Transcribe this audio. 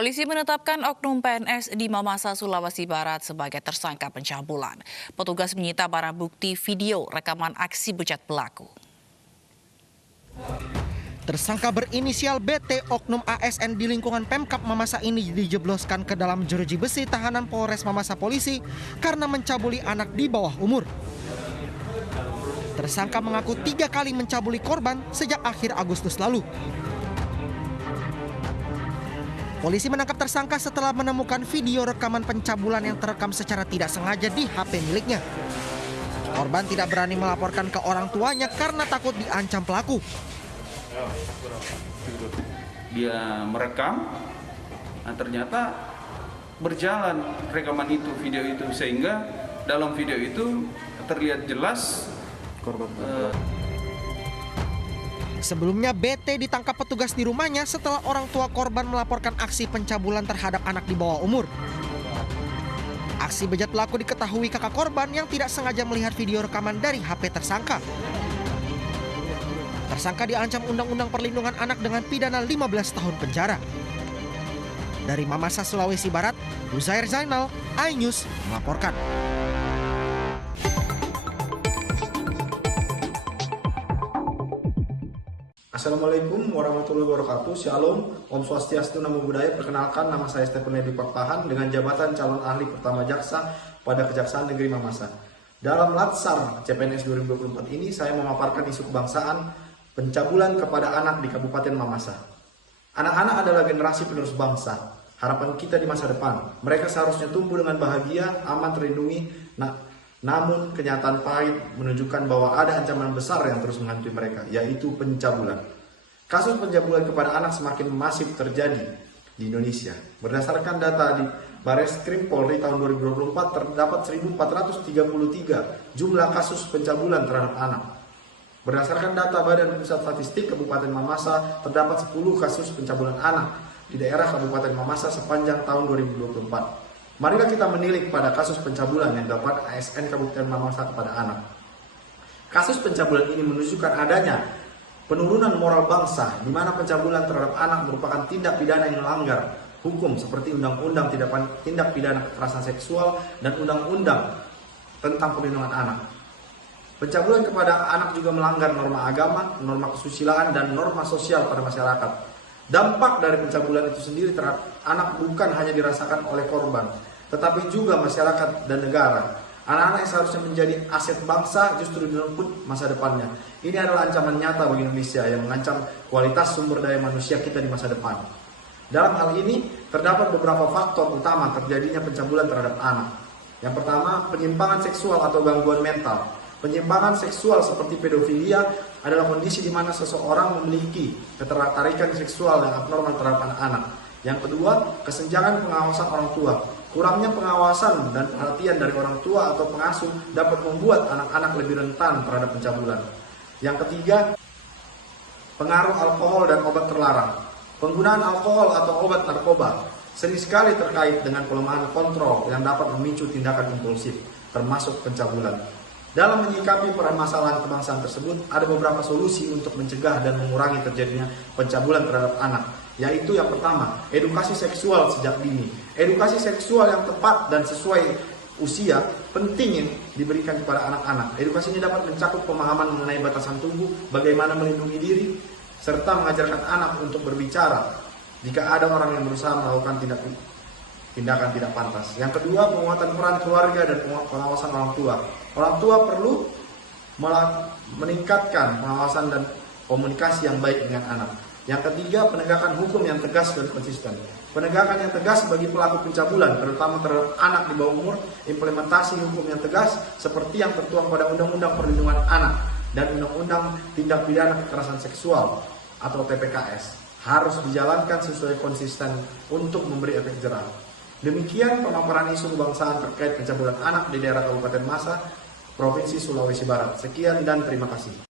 Polisi menetapkan oknum PNS di Mamasa, Sulawesi Barat sebagai tersangka pencabulan. Petugas menyita barang bukti video rekaman aksi bejat pelaku. Tersangka berinisial BT oknum ASN di lingkungan Pemkap Mamasa ini dijebloskan ke dalam jeruji besi tahanan Polres Mamasa Polisi karena mencabuli anak di bawah umur. Tersangka mengaku 3 kali mencabuli korban sejak akhir Agustus lalu. Polisi menangkap tersangka setelah menemukan video rekaman pencabulan yang terekam secara tidak sengaja di HP miliknya. Korban tidak berani melaporkan ke orang tuanya karena takut diancam pelaku. Dia merekam, ternyata berjalan rekaman itu, video itu, sehingga dalam video itu terlihat jelas korban. Sebelumnya BT ditangkap petugas di rumahnya setelah orang tua korban melaporkan aksi pencabulan terhadap anak di bawah umur. Aksi bejat pelaku diketahui kakak korban yang tidak sengaja melihat video rekaman dari HP tersangka. Tersangka diancam Undang-Undang Perlindungan Anak dengan pidana 15 tahun penjara. Dari Mamasa, Sulawesi Barat, Uzair Zainal, iNews melaporkan. Assalamualaikum warahmatullahi wabarakatuh. Shalom, Om Swastiastu, Namo Buddhaya. Perkenalkan, nama saya Stephen Edi Pakpahan dengan jabatan calon ahli pertama jaksa pada Kejaksaan Negeri Mamasa. Dalam Latsar CPNS 2024 ini, saya memaparkan isu kebangsaan pencabulan kepada anak di Kabupaten Mamasa. Anak-anak adalah generasi penerus bangsa. Harapan kita di masa depan, mereka seharusnya tumbuh dengan bahagia, aman, terlindungi. Namun kenyataan pahit menunjukkan bahwa ada ancaman besar yang terus menghantui mereka, yaitu pencabulan. Kasus pencabulan kepada anak semakin masif terjadi di Indonesia. Berdasarkan data di Bareskrim Polri tahun 2024 terdapat 1.433 jumlah kasus pencabulan terhadap anak. Berdasarkan data Badan Pusat Statistik Kabupaten Mamasa terdapat 10 kasus pencabulan anak di daerah Kabupaten Mamasa sepanjang tahun 2024. Marilah kita menilik pada kasus pencabulan yang dilakukan ASN Kabupaten Mamasa kepada anak. Kasus pencabulan ini menunjukkan adanya penurunan moral bangsa, di mana pencabulan terhadap anak merupakan tindak pidana yang melanggar hukum seperti Undang-Undang Tindak Pidana Kekerasan Seksual dan Undang-Undang tentang Perlindungan Anak. Pencabulan kepada anak juga melanggar norma agama, norma kesusilaan, dan norma sosial pada masyarakat. Dampak dari pencabulan itu sendiri terhadap anak bukan hanya dirasakan oleh korban, tetapi juga masyarakat dan negara. Anak-anak yang seharusnya menjadi aset bangsa justru direnggut masa depannya. Ini adalah ancaman nyata bagi Indonesia yang mengancam kualitas sumber daya manusia kita di masa depan. Dalam hal ini, terdapat beberapa faktor utama terjadinya pencabulan terhadap anak. Yang pertama, penyimpangan seksual atau gangguan mental. Penyimpangan seksual seperti pedofilia adalah kondisi di mana seseorang memiliki ketertarikan seksual yang abnormal terhadap anak-anak. Yang kedua, kesenjangan pengawasan orang tua. Kurangnya pengawasan dan perhatian dari orang tua atau pengasuh dapat membuat anak-anak lebih rentan terhadap pencabulan. Yang ketiga, pengaruh alkohol dan obat terlarang. Penggunaan alkohol atau obat narkoba sering sekali terkait dengan pelemahan kontrol yang dapat memicu tindakan impulsif, termasuk pencabulan. Dalam menyikapi permasalahan kebangsaan tersebut, ada beberapa solusi untuk mencegah dan mengurangi terjadinya pencabulan terhadap anak, yaitu yang pertama, edukasi seksual sejak dini. Edukasi seksual yang tepat dan sesuai usia penting diberikan kepada anak-anak. Edukasi ini dapat mencakup pemahaman mengenai batasan tubuh, bagaimana melindungi diri, serta mengajarkan anak untuk berbicara jika ada orang yang berusaha melakukan tindakan tidak pantas. Yang kedua, penguatan peran keluarga dan pengawasan orang tua. Orang tua perlu meningkatkan pengawasan dan komunikasi yang baik dengan anak. Yang ketiga, penegakan hukum yang tegas dan konsisten. Penegakan yang tegas bagi pelaku pencabulan, terutama terhadap anak di bawah umur, implementasi hukum yang tegas seperti yang tertuang pada Undang-Undang Perlindungan Anak dan Undang-Undang Tindak Pidana Kekerasan Seksual atau TPKS harus dijalankan sesuai konsisten untuk memberi efek jerah. Demikian pemaparan isu kebangsaan terkait pencabulan anak di daerah Kabupaten Mamasa, Provinsi Sulawesi Barat. Sekian dan terima kasih.